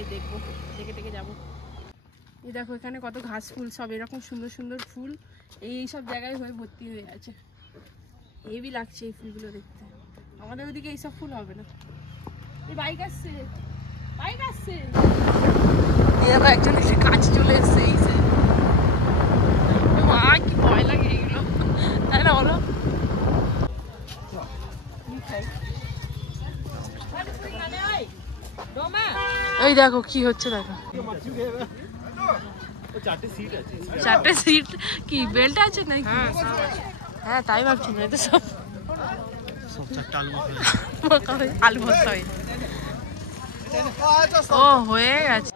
তাই দেখবো, দেখে দেখে যাবো। এই দেখো এখানে কত ঘাস ফুল, সব এরকম সুন্দর সুন্দর ফুল এই সব জায়গায় হয়ে ভর্তি হয়ে আছে। হেভি লাগছে এই ফুলগুলো দেখতে। আমাদের ওদিকে এইসব ফুল হবে না। এই বাইক আসছে, বাইক আসছে। দেখো একজন এসে কাজ চলে এসছে। এই যে মা কি ভয় লাগে এগুলো, তাই না বলো? এই দেখো কি হচ্ছে, দেখো চারটে সিট কি বেল্ট আছে নাকি? হ্যাঁ তাই ভাবছি না, তো সব আলু ভর্তা হয়ে। ও হয়ে গেছে।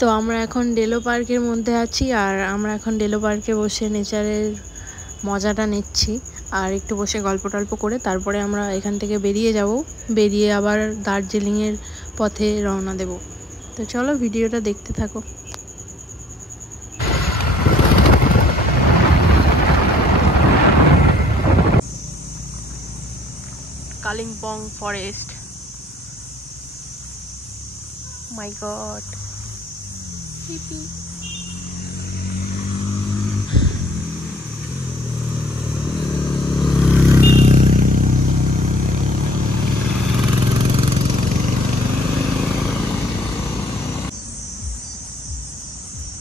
তো আমরা এখন ডেলো পার্কের মধ্যে আছি, আর আমরা এখন ডেলো পার্কে বসে নেচারের মজাটা নিচ্ছি, আর একটু বসে গল্প টল্প করে তারপরে আমরা এখান থেকে বেরিয়ে যাব, বেরিয়ে আবার দার্জিলিংয়ের পথে রওনা দেব। তো চলো ভিডিওটা দেখতে থাকো। কালিম্পং ফরেস্ট, মাই গড।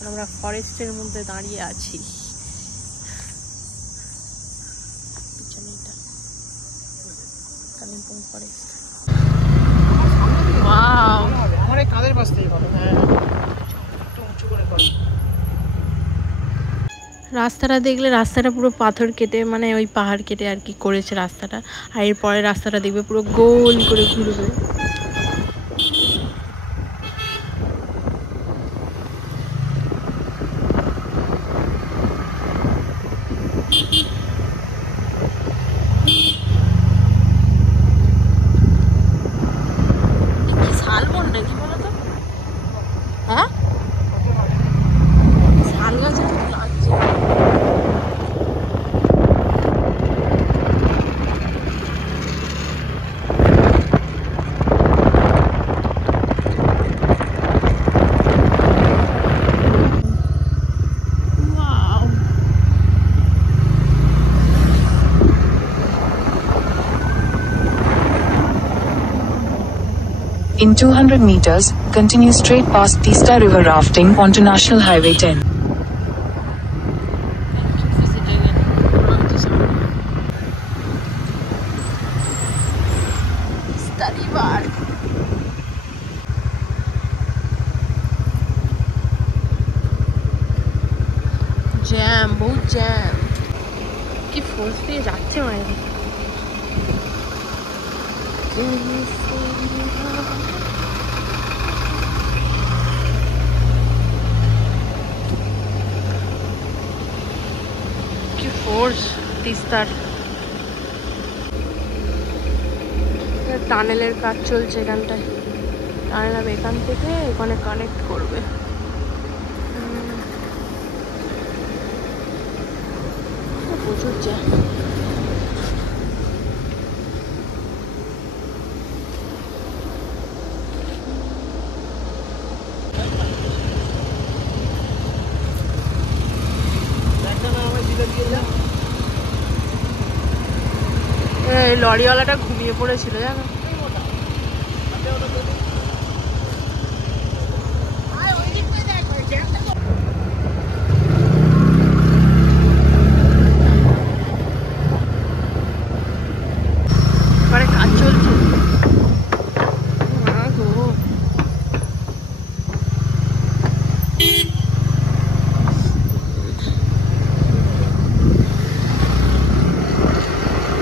আমরা ফরেস্টের মধ্যে দাঁড়িয়ে আছি। কালিম্পং ফরেস্ট। ওয়াও, আমার এই কাদের বাসতেই ভালো। হ্যাঁ একটু উঁচু করে করো। রাস্তাটা দেখলে, রাস্তাটা পুরো পাথর কেটে, মানে ওই পাহাড় কেটে আর কি করেছে রাস্তাটা। আর এরপরে রাস্তাটা দেখবে পুরো গোল করে ঘুরবে। শালবন নাকি বলো তো? হ্যাঁ শাল গাছের মতো লাগছে। In 200 meters, continue straight past Teesta River rafting onto National Highway 10. Jam, বহুত জ্যাম। কি ফোর্স দিয়ে যাচ্ছে মায়ের। কি ফোর্স তিস্তার। টানেলের কাজ চলছে এখানটায়। টানেল হবে এখান থেকে এখানে কানেক্ট করবে। প্রচুর জ্যাম। লরিওয়ালাটা ঘুমিয়ে পড়েছিল জানো। কাজ চলছে।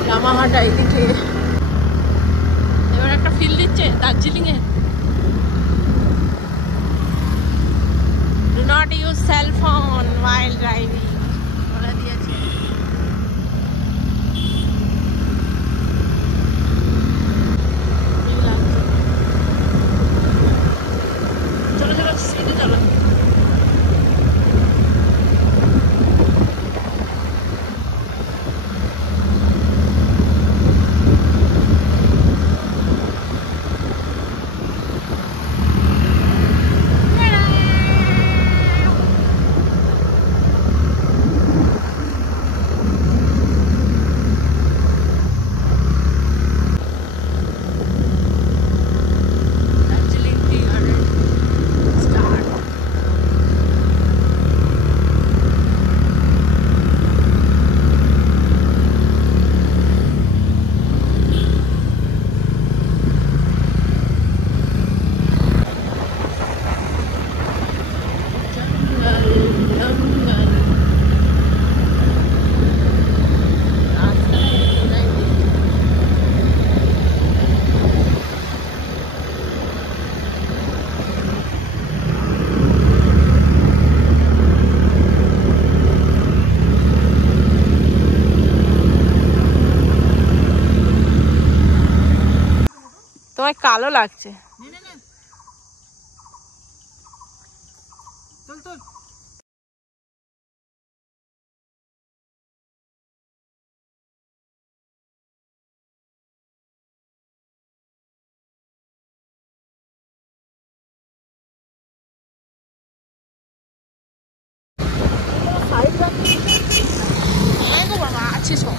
জামাহাটা এদিকে এবার একটা ফিল দিচ্ছে। দার্জিলিং এ do not use cell phone while driving বলে দিয়েছে। চলো চলো স্পিডে চলো। তোমায় কালো লাগছে। বাবা আছে সব।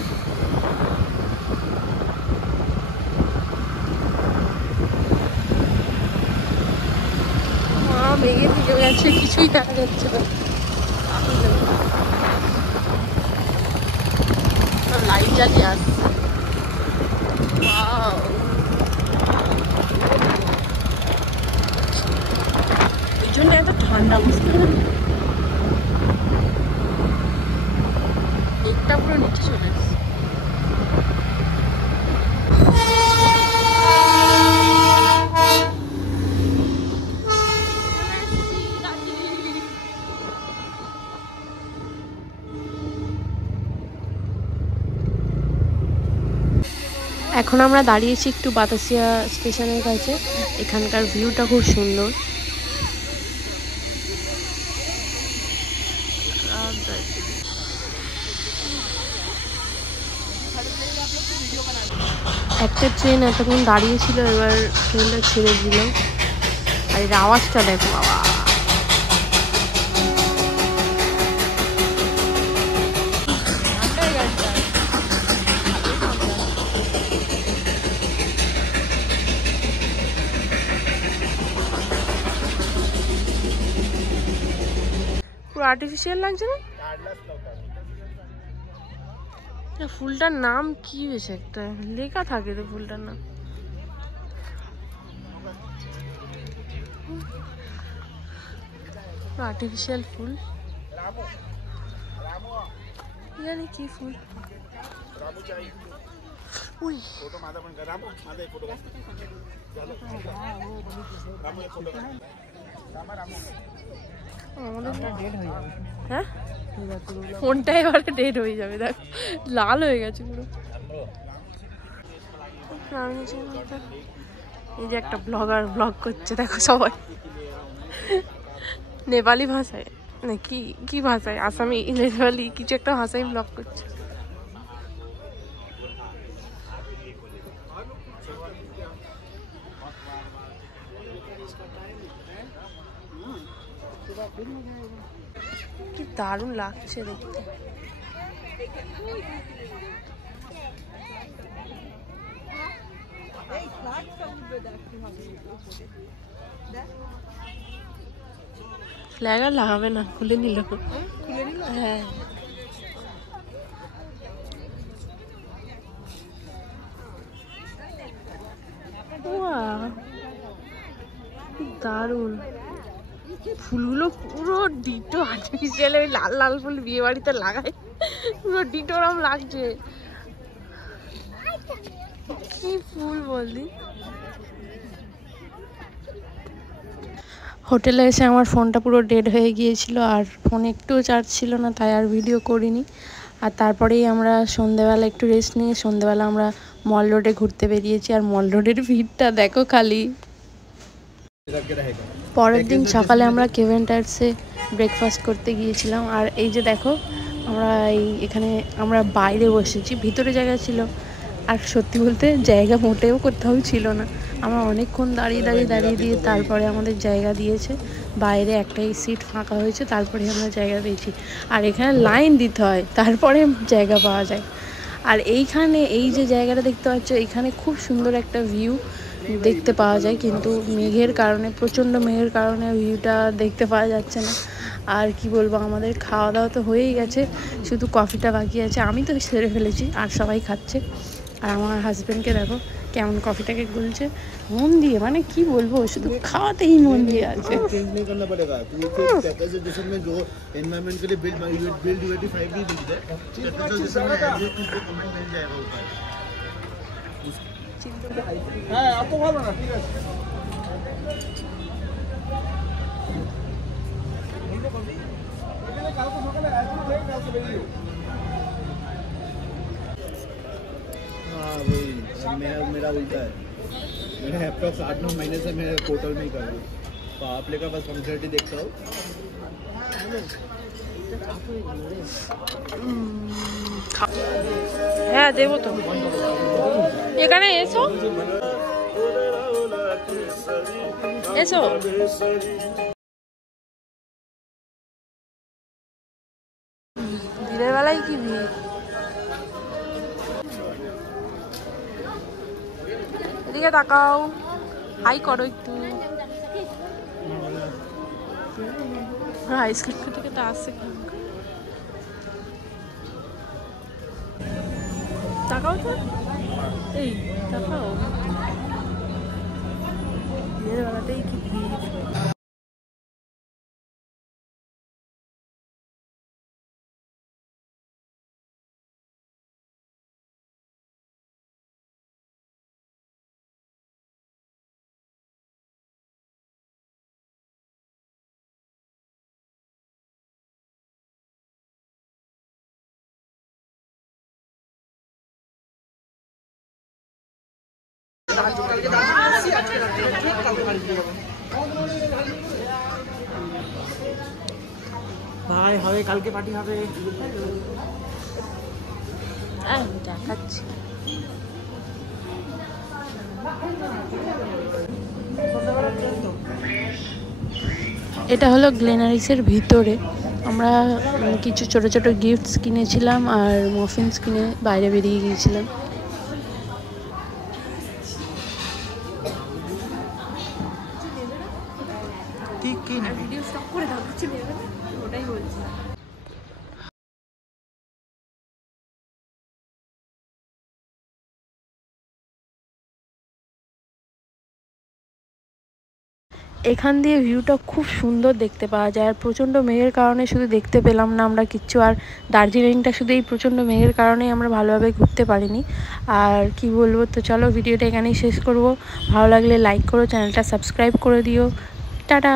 ভেঙে থেকে গেছে, কিছুই দেখা যাচ্ছে না। লাইট জ্বালিয়ে আসছে। এই জন্য এত ঠান্ডা, বুঝতে পারি একটা পুরো নিচে চলে এসছে। এখন আমরা দাঁড়িয়েছি একটু বাতাসিয়া স্টেশনের কাছে। এখানকার ভিউটা খুব সুন্দর। একটা ট্রেন এতক্ষণ দাঁড়িয়েছিল, এবার ট্রেনটা ছেড়ে দিল। আর এর আওয়াজটা দেখো বাবা। পুরো আর্টিফিশিয়াল লাগছে না? ফুলটার নাম কি বেশ একটা লেখা থাকে তো ফুলটার নাম। আর্টিফিশিয়াল ফুল, জানি কি ফুল। হ্যাঁ ফোনটা এবারে ডেড হয়ে যাবে, দেখ লাল হয়ে গেছে পুরো। এই যে একটা ব্লগার ব্লগ করছে দেখো সবাই, নেপালি ভাষায় না কি কি ভাষায়, আসামি নেপালি কিছু একটা ভাষায় ব্লগ করছে। কি দারুণ লাগছে দেখতে। ফ্ল্যাগ আর লাগাবে না, খুলে নিল। হ্যাঁ দারুণ ফুলগুলো, পুরো ডিটো আর্টিফিশিয়াল। ওই লাল লাল ফুল বিয়ে বাড়িতে লাগায়, পুরো ডিটো রকম লাগছে। কি ফুল বললি, হোটেলে এসে আমার ফোনটা পুরো ডেড হয়ে গিয়েছিল, আর ফোনে একটুও চার্জ ছিল না, তাই আর ভিডিও করিনি। আর তারপরেই আমরা সন্ধেবেলা একটু রেস্ট নিয়ে সন্ধেবেলা আমরা মল রোডে ঘুরতে বেরিয়েছি। আর মল রোডের ভিড়টা দেখো খালি। পরের দিন সকালে আমরা কেভেন টায়ার্সে ব্রেকফাস্ট করতে গিয়েছিলাম। আর এই যে দেখো আমরা এখানে আমরা বাইরে বসেছি, ভিতরে জায়গা ছিল, আর সত্যি বলতে জায়গা মোটেও কোথাও ছিল না। আমরা অনেকক্ষণ দাঁড়িয়ে দিয়ে তারপরে আমাদের জায়গা দিয়েছে। বাইরে একটাই সিট ফাঁকা হয়েছে, তারপরে আমরা জায়গা পেয়েছি। আর এখানে লাইন দিতে হয়, তারপরে জায়গা পাওয়া যায়। আর এইখানে এই যে জায়গাটা দেখতে পাচ্ছ, এখানে খুব সুন্দর একটা ভিউ দেখতে পাওয়া যায়, কিন্তু মেঘের কারণে, প্রচণ্ড মেঘের কারণে ভিউটা দেখতে পাওয়া যাচ্ছে না। আর কি বলবো, আমাদের খাওয়া দাওয়া তো হয়েই গেছে, শুধু কফিটা বাকি আছে। আমি তো সেরে ফেলেছি, আর সবাই খাচ্ছে। আর আমার হাজব্যান্ডকে দেখো কেমন কফিটাকে গুলছে মন দিয়ে, মানে কি বলবো, শুধু খাওয়াতেই মন দিয়ে আছে। मेरा उल्टा है, मेरा अप्रॉक्स 8-9 महीने से मैं पोर्टल में ही कर रहा हूँ। तो आप लेकर बस फंक्शनलिटी देखता हूँ। হ্যাঁ দেবো তো, এখানে এসো এসো। দিনের বেলায় কি ভিড়। এদিকে তাকাও, হাই করো একটু। আইসক্রিম থেকে তো আসছে, তাকাও তো, এই তাকাও। দিনের বেলাতেই কি ভিড়। ভাই হবে, কালকে পার্টি হবে। দেখাচ্ছি। এটা হলো গ্লেনারিসের ভিতরে। আমরা কিছু ছোট ছোট গিফটস কিনেছিলাম আর মফিনস কিনে বাইরে বেরিয়ে গিয়েছিলাম। ভিডিও স্টপ করে দাও, কিছু নেবে না, ওটাই বলছি। এখান দিয়ে ভিউটা খুব সুন্দর দেখতে পাওয়া যায়। আর প্রচণ্ড মেঘের কারণে শুধু দেখতে পেলাম না আমরা কিচ্ছু। আর দার্জিলিংটা শুধু এই প্রচণ্ড মেঘের কারণেই আমরা ভালোভাবে ঘুরতে পারিনি। আর কি বলবো, তো চলো ভিডিওটা এখানেই শেষ করব। ভালো লাগলে লাইক করো, চ্যানেলটা সাবস্ক্রাইব করে দিও। টাটা।